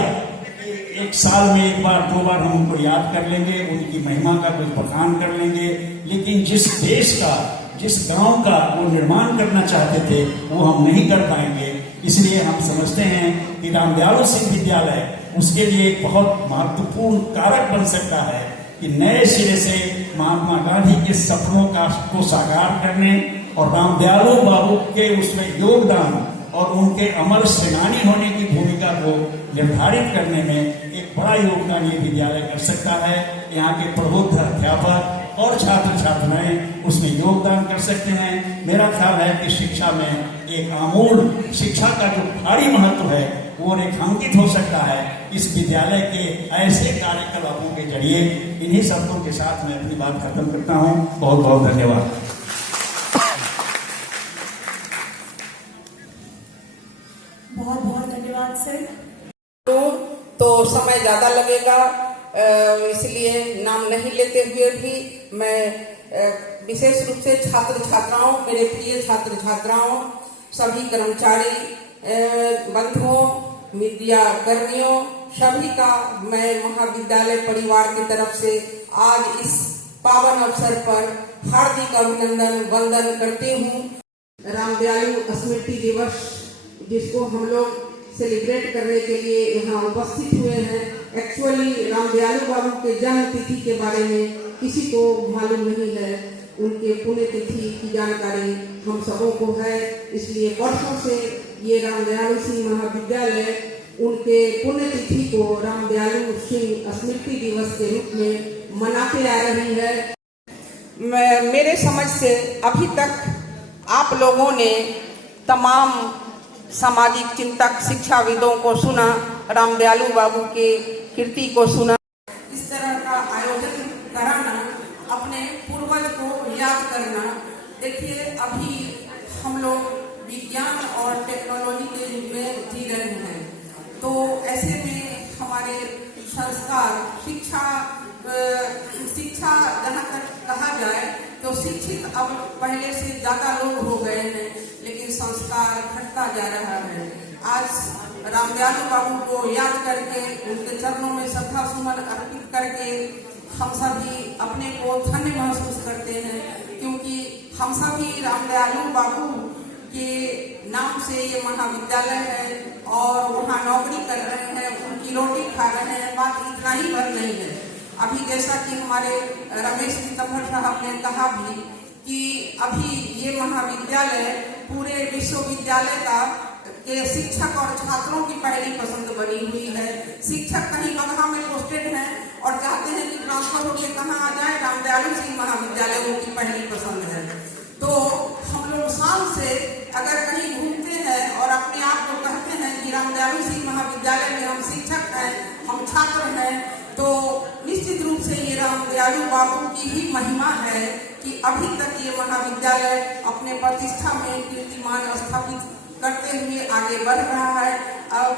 एक साल में 1 बार 2 बार हम उनको याद कर लेंगे, उनकी महिमा का कुछ बखान कर लेंगे, लेकिन जिस देश का, जिस गांव का वो निर्माण करना चाहते थे, वो हम नहीं कर पाएंगे। इसलिए हम समझते हैं कि रामदयालु सिंह विद्यालय उसके लिए एक बहुत महत्वपूर्ण कारक बन सकता है कि नए सिरे से महात्मा गांधी के सपनों को साकार करने और रामदयालु बाबू के उसमें योगदान और उनके अमर सेनानी होने की भूमिका को निर्धारित करने में एक बड़ा योगदान ये विद्यालय कर सकता है। यहाँ के प्रबुद्ध अध्यापक और छात्र छात्राएं उसमें योगदान कर सकते हैं। मेरा ख्याल है कि शिक्षा में एक आमूल शिक्षा का जो भारी महत्व है वो रेखांकित हो सकता है इस विद्यालय के ऐसे कार्यकलापों के जरिए। इन्हीं शब्दों के साथ मैं अपनी बात खत्म करता हूँ। बहुत बहुत धन्यवाद। बहुत बहुत धन्यवाद सर। तो समय ज्यादा लगेगा, इसलिए नाम नहीं लेते हुए भी मैं विशेष रूप से छात्र छात्राओं, मेरे प्रिय छात्र छात्राओं, सभी कर्मचारी बंधुओं, मीडिया कर्मियों, सभी का मैं महाविद्यालय परिवार की तरफ से आज इस पावन अवसर पर हार्दिक अभिनंदन वंदन करती हूँ। रामदयालु स्मृति दिवस जिसको हम लोग सेलिब्रेट करने के लिए यहाँ उपस्थित हुए हैं, एक्चुअली रामदयालु बाबू के जन्म तिथि के बारे में किसी को मालूम नहीं है। उनके पुण्यतिथि की जानकारी हम सबों को है, इसलिए वर्षों से ये रामदयालु सिंह महाविद्यालय उनके पुण्यतिथि को रामदयालु सिंह स्मृति दिवस के रूप में मनाते आ रही है। मेरे समझ से अभी तक आप लोगों ने तमाम सामाजिक चिंतक शिक्षाविदों को सुना, रामदयालु बाबू के कीर्ति को सुना। इस तरह का आयोजन कराना, अपने पूर्वज को याद करना। देखिए, अभी हम लोग विज्ञान और टेक्नोलॉजी के युग में जी रहे हैं, तो ऐसे में हमारे संस्कार, शिक्षा जहाँ तक कहा जाए तो शिक्षित अब पहले से ज्यादा लोग हो गए हैं, लेकिन संस्कार घटता जा रहा है। आज रामदयालु बाबू को याद करके, उनके चरणों में श्रद्धा सुमन अर्पित करके हम सभी अपने को धन्य महसूस करते हैं, क्योंकि हम सभी रामदयालु बाबू के नाम से ये महाविद्यालय है और वहाँ नौकरी कर रहे हैं, उनकी रोटी खा रहे हैं। बात इतना ही भर नहीं है। अभी जैसा कि हमारे रमेश तम्हर साहब ने कहा भी कि अभी ये महाविद्यालय पूरे विश्वविद्यालय का के शिक्षक और छात्रों की पहली पसंद बनी हुई है। शिक्षक कहीं बगहा में पोस्टेड हैं और चाहते हैं कि ट्रांसफर होकर कहाँ आ जाए, रामदयालु सिंह महाविद्यालय उनकी पहली पसंद है। तो हम लोग शाम से अगर कहीं घूमते हैं और अपने आप को कहते हैं महिमा है कि अभी तक ये महाविद्यालय अपने प्रतिष्ठा में कीर्तिमान स्थापित करते हुए आगे बढ़ रहा है। अब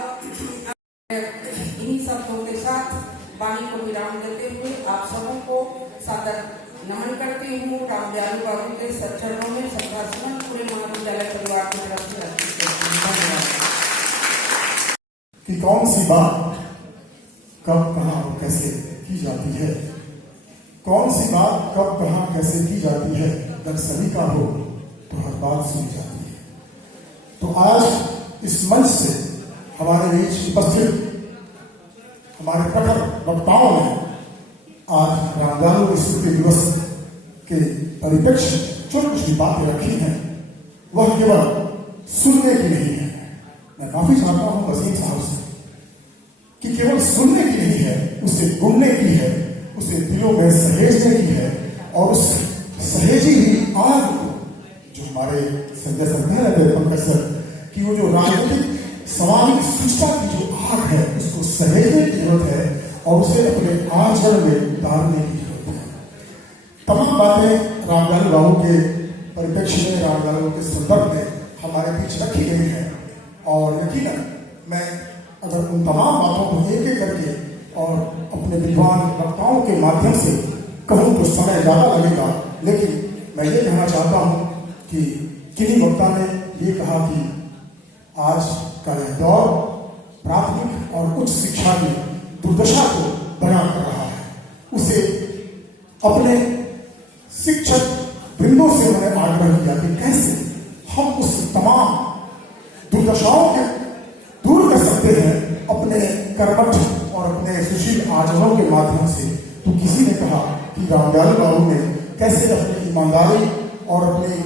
इन्हीं शब्दों के साथ वाणी को विराम देते हुए आप सबों को सादर नमन करती हूँ। रामदयालु बाबू के चरणों में श्रद्धासुमन पूरे महाविद्यालय परिवार की तरफ से अर्पित करती हूँ। धन्यवाद। कि कौन सी बात कब कहाँ और कैसे की जाती है, कौन सी बात कब कहाँ कैसे की जाती है, अगर सभी का हो तो हर बात सुनी जाती है। तो आज इस मंच से हमारे बीच उपस्थित हमारे प्रखर वक्ताओं ने आज रामदयालु स्मृति दिवस के परिप्रेक्ष्य जो कुछ भी बातें रखी हैं वह केवल सुनने की नहीं है। मैं काफी चाहता हूं वसीम साहब से कि केवल सुनने की नहीं है, उसे गुणने की है, उसे दिलों में सहेजने की है और उस सहेजी हुई आग जो हमारे संजय सर कह रहे थे पंकज सर कि वो जो राजनीतिक सामाजिक सूचना की जो आग है उसको सहेजने की जरूरत है और उसे अपने आचरण में उतारने की जरूरत है। तमाम बातें रामदयालु बाबू के परिप्रेक्ष्य में, रामदयालु के संदर्भ में हमारे बीच रखी गई है और यकीनन मैं अगर उन तमाम बातों को एक एक करके और अपने विद्वान वक्ताओं के माध्यम से कहूँ तो समय ज्यादा लगेगा, लेकिन मैं ये कहना चाहता हूँ कि किन्हीं वक्ता ने ये कहा कि आज का यह दौर प्राथमिक और उच्च शिक्षा की दुर्दशा को बयान कर रहा है। उसे अपने शिक्षक वृंदों से मैंने आग्रह किया कि कैसे हम उस तमाम दुर्दशाओं के दूर कर सकते हैं अपने कर्मठ और अपने सुशील आचरणों के माध्यम से। तो किसी ने कहा कि रामदयालु बाबू ने कैसे अपनी ईमानदारी और अपनी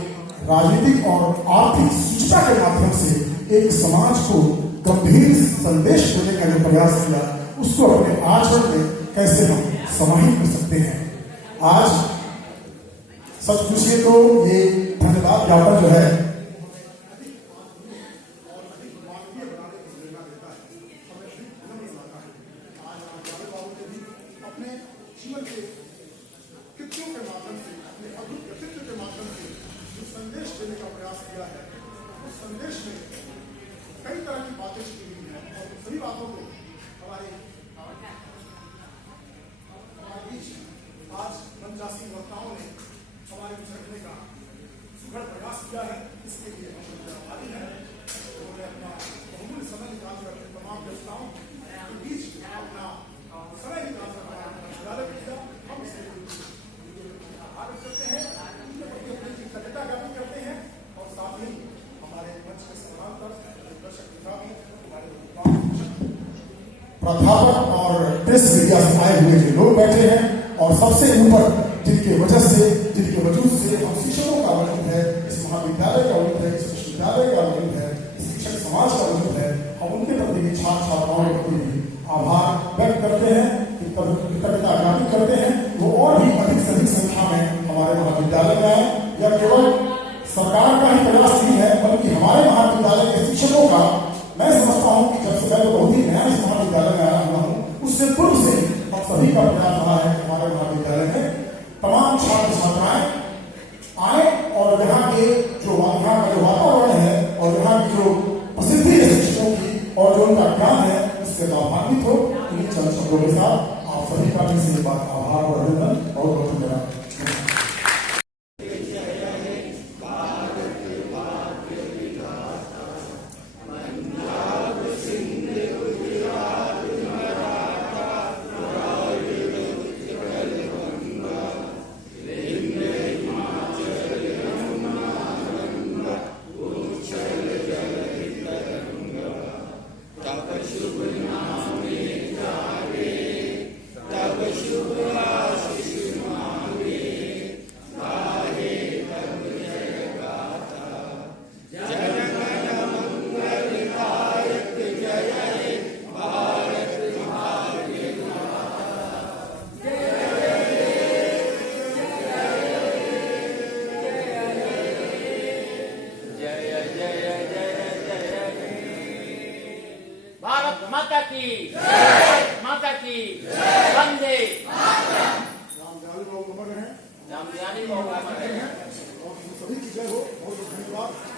राजनीतिक और आर्थिक सूचना के माध्यम से एक समाज को गंभीर संदेश देने का जो प्रयास किया उसको अपने आचरण में कैसे हम समाहित कर सकते हैं। आज सच पूछिए तो ये धन्यवाद ज्ञापन जो है अपने जीवन के कृत्यों के माध्यम से, अपने अद्भुत व्यक्तित्व के माध्यम से जो संदेश देने का प्रयास किया है उस संदेश में कई तरह की बातें की गई हैं और उन सभी बातों को हमारे बीच आज मनचासी वक्ताओं ने हमारे बीच रखने का सुघड़ प्रयास किया है। इसके लिए हम आभारी हैं। उन्होंने अपना बहुमूल्य समय निकाल कर अपने तमाम व्यवस्थाओं के बीच अपना समय निकाल कर किया। हम इसके आभार करते हैं, अपनी कृतज्ञता ज्ञापन करते हैं और साथ ही हमारे मंच के सम्मान पर प्राध्यापक और प्रेस मीडिया से आए हुए जो लोग बैठे हैं और सबसे ऊपर जिनके वजह से, जिनके वजूद से हम शिक्षकों का वजूद है, इस महाविद्यालय का वजूद है, इस विश्वविद्यालय का वजूद है, इस शिक्षक समाज का वजूद है, हम उनके प्रति भी छात्र छात्राओं के प्रति भी आभार व्यक्त करते हैं, कृतज्ञता ज्ञापित करते हैं। वो और भी अधिक से अधिक संख्या में हमारे महाविद्यालय में आए। यह केवल सरकार का ही प्रयास नहीं है बल्कि हमारे महाविद्यालय के शिक्षकों का। मैं समझता हूँ कि जब से मैं बहुत ही नया इस महाविद्यालय में आया हुआ हूँ उससे पूर्व से हम सभी का प्रयास रहा है कि हमारे महाविद्यालय में तमाम छात्र छात्राएं आए और यहाँ के जो यहाँ का जो वातावरण है और यहाँ की जो प्रसिद्धि है शिक्षकों की और जो उनका ज्ञान है उससे लाभान्वित हो। इन्हीं चंद शब्दों के साथ आप सभी का भी से बात आभार और अभिनंदन और बहुत धन्यवाद। माता की माता की वंदे। रामदयालु बाबू अमर हैं। जय हो, बहुत बहुत धन्यवाद।